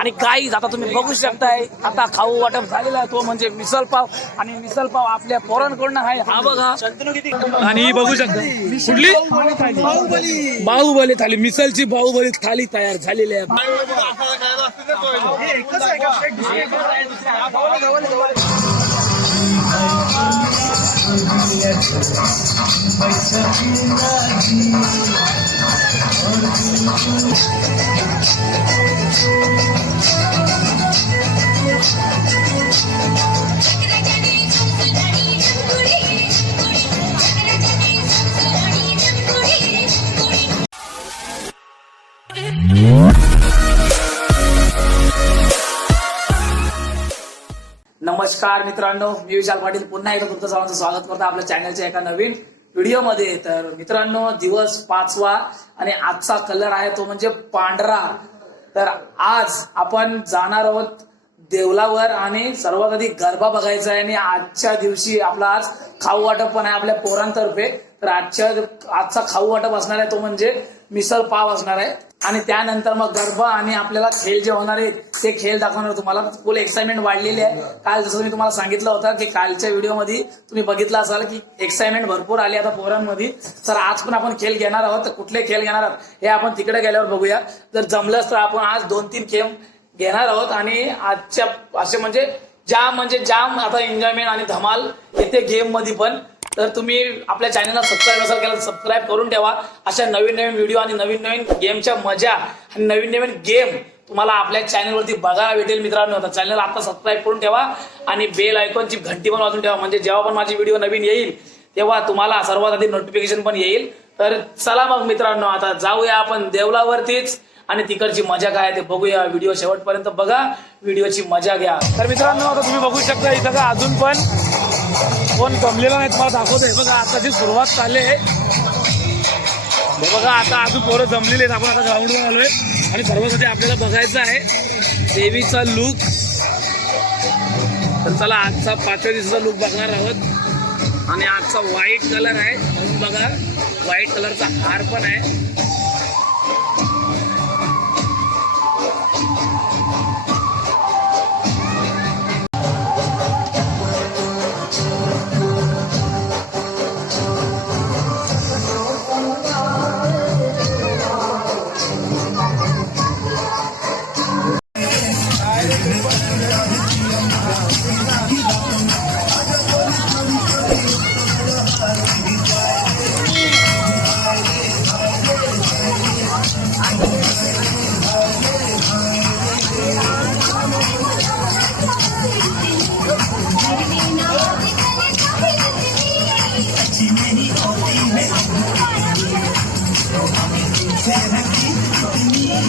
आणि काही आता तुम्ही बघू शकताय आता खाऊ वाटप झालेला आहे. तो म्हणजे मिसल पाव. आणि मिसल पाव आपल्या पोरांकडनं आहे. हा बघा. आणि ही बघू शकता. कुठली? बाहुबली थाली. मिसलची बाहुबली थाली तयार झालेली आहे. नमस्कार मित्रांनो मी विशाल पाटील. पुन्हा एकदा तुमचं सर्वांचं स्वागत करतो आपल्या चॅनलच्या एका नवीन व्हिडिओमध्ये. तर मित्रांनो दिवस पाचवा आणि आजचा कलर आहे तो म्हणजे पांढरा. तर आज आपण जाणार आहोत देवलावर आणि सर्वात आधी गरबा बघायचा आहे आणि आजच्या दिवशी आपला आज खाऊ वाटप पण आहे आपल्या पोरांतर्फे. तर आजच्या आजचा खाऊ वाटप असणार आहे तो म्हणजे मिसळ पाव असणार आहे. आणि त्यानंतर मग गरबा आणि आपल्याला खेळ जे होणार आहेत ते खेळ दाखवणार तुम्हाला. फुल एक्साइटमेंट वाढलेली आहे. काल जसं मी तुम्हाला सांगितलं होतं की कालच्या व्हिडिओमध्ये तुम्ही बघितलं असाल की एक्साइटमेंट भरपूर आली आता पोरांमध्ये. तर आज पण आपण खेळ घेणार आहोत. तर कुठले खेळ घेणार आहोत हे आपण तिकडे गेल्यावर बघूया. जर जमलंच तर आपण आज दोन तीन खेळ घेणार आहोत. आणि आजच्या असे म्हणजे जाम म्हणजे जाम आता एन्जॉयमेंट आणि धमाल येते गेममध्ये पण तर तुम्ही आपल्या चॅनलला सबस्क्राईब नसाल केला सबस्क्राईब करून ठेवा. अशा नवीन नवीन व्हिडिओ आणि नवीन नवीन गेमच्या मजा आणि नवीन नवीन गेम तुम्हाला आपल्या चॅनलवरती बघायला भेटेल मित्रांनो. आता चॅनल आता सबस्क्राईब करून ठेवा आणि बेल आयकॉनची घंटी पण वाजून ठेवा. म्हणजे जेव्हा पण माझी व्हिडिओ नवीन येईल तेव्हा तुम्हाला सर्वात आधी नोटिफिकेशन पण येईल. तर चला मग मित्रांनो आता जाऊया आपण देवलावरतीच. आणि तिकडची मजा काय आहे ते बघूया. व्हिडिओ शेवटपर्यंत बघा. व्हिडिओची मजा घ्या. तर मित्रांनो आता तुम्ही बघू शकता इथं का अजून पण कोण जमलेला नाही तुम्हाला दाखवतोय. बघा आताची सुरुवात चालली आहे बघा आता अजून पोरं जमलेले आहेत. आपण आता ग्राउंडवर आलोय. आणि सर्वांसाठी आपल्याला बघायचं आहे देवीचा लुक तर चला आजचा पाचव्या दिवसाचा लुक बघणार आहोत. आणि आजचा व्हाईट कलर आहे. म्हणून बघा व्हाईट कलरचा हार पण आहे.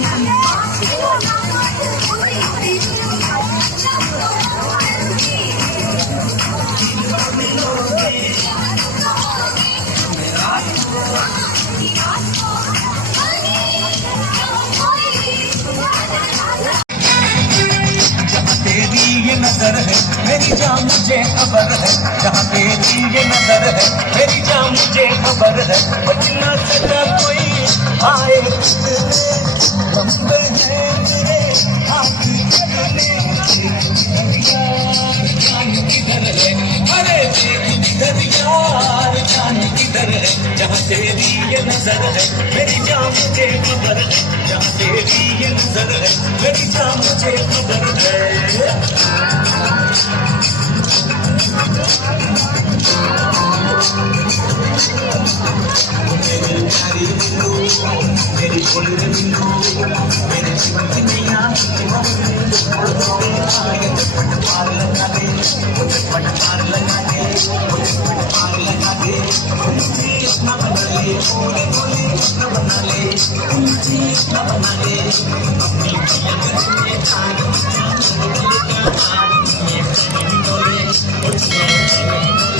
जहाँ मेरी जा मुझे खबर है। जहाँ तेरी ये नजर है मेरी जा मुझे खबर है। बचना सका कोई आए लंबे हैं मेरे हाथ चलने किधर है? अरे देख किधर यार जान किधर है जहाँ तेरी ये नजर है मेरी जान मुझे खबर है जहाँ तेरी ये नजर है मेरी जान मुझे खबर है मेरे बोले देखो मेरे जीवन की नैया पट पार लगा दे मुझे पट पार लगा दे मुझे पट पार लगा दे मुझे अपना बना ले बोले बोले अपना बना ले मुझे अपना बना ले अपनी पलक में दाग मुझे बोले क्या दाग मुझे बोले मुझे बोले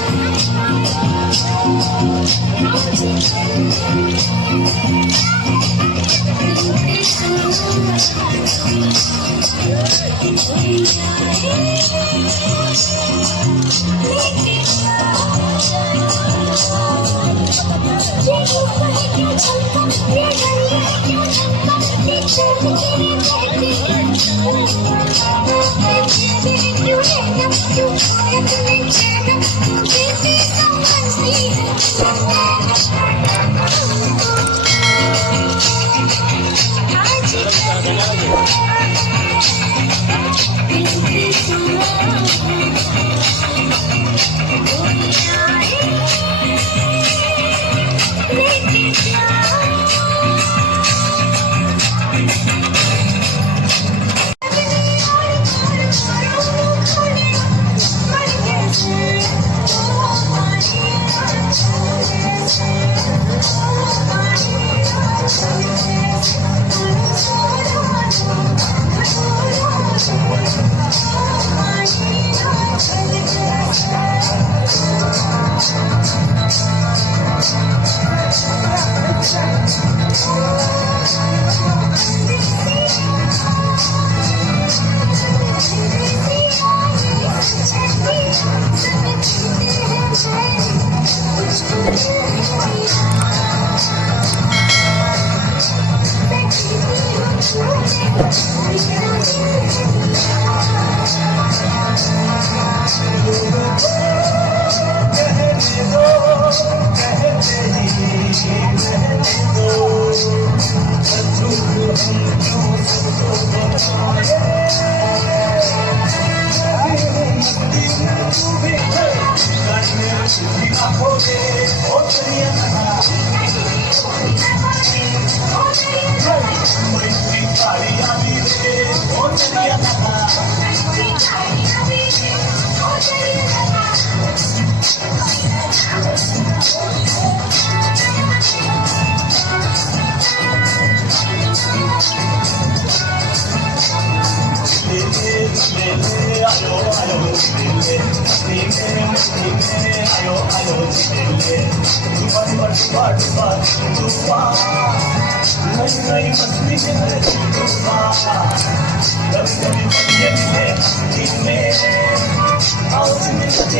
I'm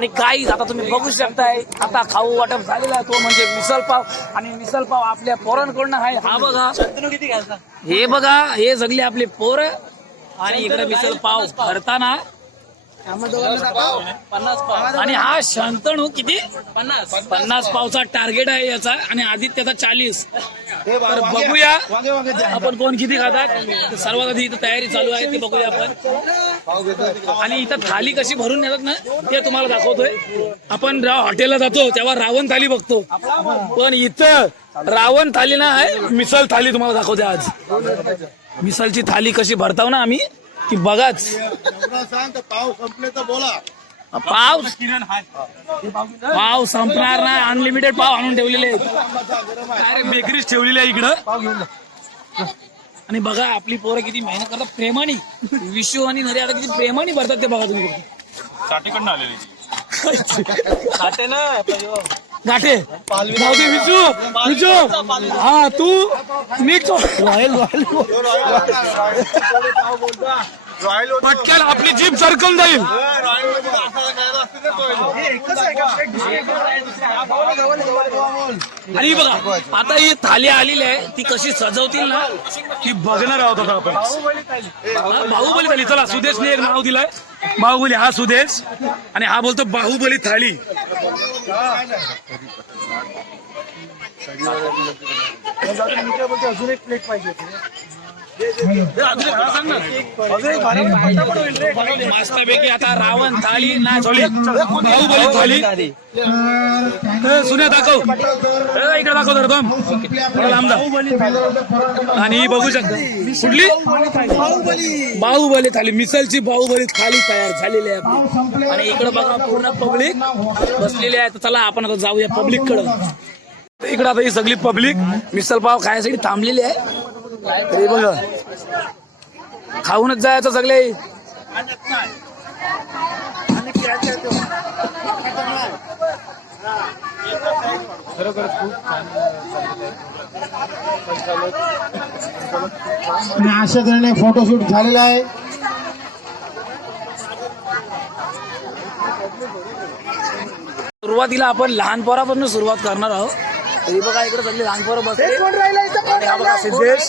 आणि काही आता तुम्ही बघू शकताय. आता खाऊ वाटप झालेला आहे. तो म्हणजे मिसल पाव. आणि मिसल पाव आपल्या पोरांकडून आहे. हा बघा. हे बघा. हे सगळे आपले पोर. आणि इकडे मिसल पाव भरताना आणि हा शंतनू किती? पन्नास. पन्नास पावचा टार्गेट आहे याचा आणि आदित्यचा चाळीस. तर बघूया. आपण कोण किती खातात? सर्वात आधी इथं तयारी चालू आहे ती बघूया आपण. आणि इथं थाली कशी भरून येतात ना ते तुम्हाला दाखवतोय. आपण जेव्हा हॉटेलला जातो तेव्हा रावण थाली बघतो. पण इथं रावण थाली ना आहे मिसल थाली तुम्हाला दाखवते आज. मिसलची थाली कशी भरताव ना आम्ही ती बघाच सांग पाव संपले तर बोला पाव पाव संपणार नाही अनलिमिटेड पाव आणून ठेवलेले बेकरीच ठेवलेली आहे इकडं आणि बघा आपली पोरं किती मेहनत करतात प्रेमाने विशू आणि नदी आता किती प्रेमाने भरतात ते बघा तुम्ही साठेकडनं आलेली गाठे जाऊ दे विशू हा तू नीट रॉयल रॉयल पटकन आपली जीप सरकून जाईल. आणि बघा आता ही थाली आलेली आहे ती कशी सजवतील ना ती बघणार आहोत आता आपण. बाहुबली थाली. चला सुदेशने एक नाव दिलंय. बाहुबली हा सुदेश आणि हा बोलतो बाहुबली थाळी मस्तपैकी आता रावण थाळी नाही सॉरी बाहुबली थाळी सुन्या दाखव इकडे दाखव तर दम लांब आणि ही बघू शकता कुठली बाहुबली थाली मिसलची बाहुबली थाली तयार झालेली आहे आपली आणि इकडे बघा पूर्ण पब्लिक बसलेली आहे तर चला आपण आता जाऊया पब्लिककडे इकडे आता ही सगळी पब्लिक मिसल पाव खायसाठी थांबलेली आहे तरी बघा. खाऊनच जायचं सगळे. आणि अशा तऱ्हेने फोटोशूट झालेला आहे. सुरुवातीला आपण लहान पोरापासून सुरुवात करणार आहोत. तरी बघा इकडे सगळे लहान पोरं बसले. आणि हा बघा सिद्धेश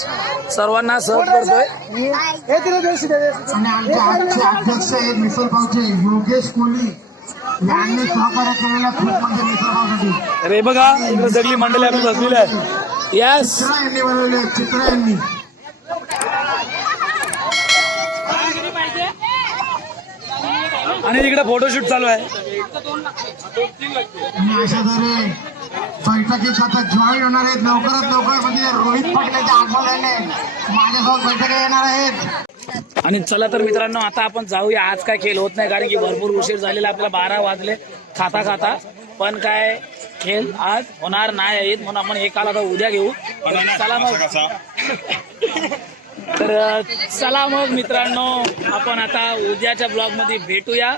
सर्वांना सर्व करतोय. आणि आमचे आजचे अध्यक्ष आहेत मिसळ पावचे योगेश कोहली यांनी सहकार्य केलेला खूप म्हणजे मिसळ पावसाठी अरे बघा इकडे सगळी मंडळी आपली बसलेली आहे. यस चित्रा यांनी बनवले चित्रा यांनी. आणि इकडे फोटोशूट चालू आहे. आणि अशा तऱ्हे बैठकीत आता जॉईन होणार आहेत. लवकरात लवकर म्हणजे रोहित पाटलाच्या आगमनाने माझ्यासोबत बैठक येणार आहेत. आणि चला तर मित्रांनो आता आपण जाऊया. आज काय खेळ होत नाही कारण की भरपूर उशीर झालेला आपल्याला बारा वाजले खाता खाता. पण काय खेळ आज होणार नाही आहेत म्हणून आपण हे काल आता उद्या घेऊ. तर चला मग. तर चला मग मित्रांनो आपण आता उद्याच्या ब्लॉगमध्ये भेटूया.